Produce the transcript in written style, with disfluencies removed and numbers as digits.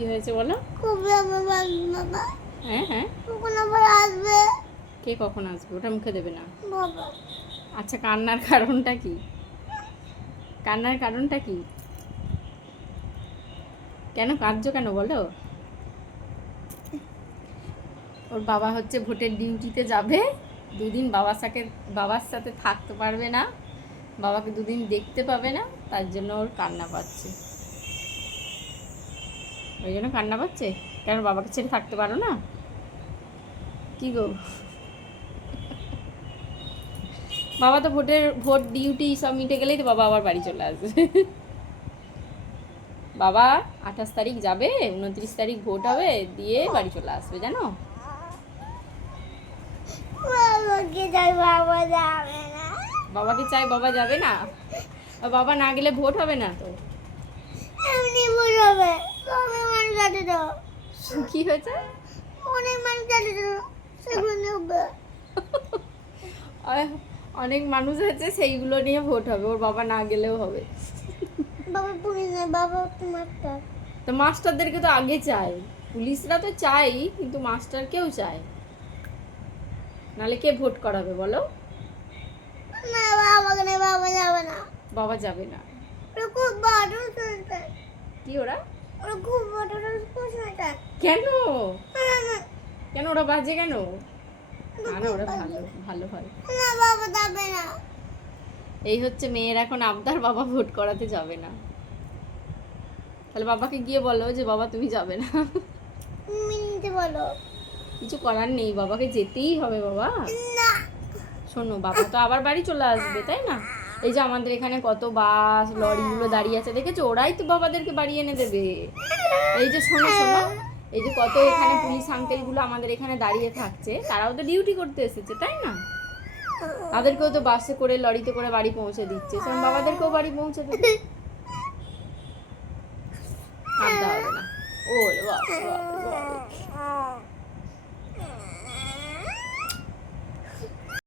কি হয়েছে বলো? কবে আবার বাবা? হ্যাঁ হ্যাঁ, কখন আবার আসবে কে কখন আসবে ওটা মুখে দেবে না। বাবা? আচ্ছা, কান্নার কারণটা কি? কান্নার কারণটা কি? কেন কাঁদছো কেন বলো? ওর বাবা হচ্ছে ভোটের ডিউটিতে যাবে, দুদিন বাবার সাথে থাকতে পারবে না, বাবাকে দুদিন দেখতে পাবে না, তার জন্য ওর কান্না পাচ্ছে। ওই জন্য কান্না পাচ্ছে। কেন বাবাকে ছেড়ে থাকতে পারো না? কি গো, বাবা তো ভোট ডিউটি সব মিটে গেলেই তো বাবা আবার বাড়ি চলে আসবে। বাবা 28 তারিখ যাবে, 29 তারিখ ভোট হবে, দিয়ে বাড়ি চলে আসবে জানো। বাবাকে যাই, বাবা যাবে না। বাবাকে চাই, বাবা যাবে না। আর বাবা না গেলে ভোট হবে না তো। এমনি ভুল হবে, অনেক মানুষ আছে তো, কি হয়েছে? অনেক মানুষ আছে তো, সেগুলো নিয়ে হবে। অনেক মানুষ আছে, সেইগুলো নিয়ে ভোট হবে, ওর বাবা না গেলেও হবে। বাবা পুলিশ না, বাবা মাস্টার। তো মাস্টারদেরকে তো আগে চাই, পুলিশরা তো চাই, কিন্তু মাস্টারকেও চায়, নাহলে কে ভোট করাবে বলো? না বাবাকে নেই, বাবা যাবে না। বাবা যাবে না। ওরা খুব বড় শুনতে, কি ওরা? ওরা খুব বড় শুনতে। কেন? কেন ওরা বাজে কেন? না না, ওরা ভালো ভালো হয়। না বাবা যাবে না। এই হচ্ছে মেয়ের এখন আবদার, বাবা ভোট করাতে যাবে না। তাহলে বাবাকে গিয়ে বলো যে বাবা তুমি যাবে না। তুমি নিতে বলো। কিছু করার নেই, বাবাকে যেতেই হবে বাবা। না। শোনো, বাবা তো আবার বাড়ি চলে আসবে তাই না? এই যে আমাদের এখানে কত বাস লরিগুলো দাঁড়িয়ে আছে দেখেছো, ওরাই তো বাবাদেরকে বাড়ি এনে দেবে। এই যে শোনো শোনো, এই যে কত এখানে পুলিশ আঙ্কেলগুলো আমাদের এখানে দাঁড়িয়ে থাকছে, তারাও তো ডিউটি করতে এসেছে তাই না? তাদেরকেও তো বাসে করে লরিতে করে বাড়ি পৌঁছে দিচ্ছে, তখন বাবাদেরকেও বাড়ি পৌঁছে দেবে। কাঁদতে হবে না। ওরে বাবা, বাবা, বাবা।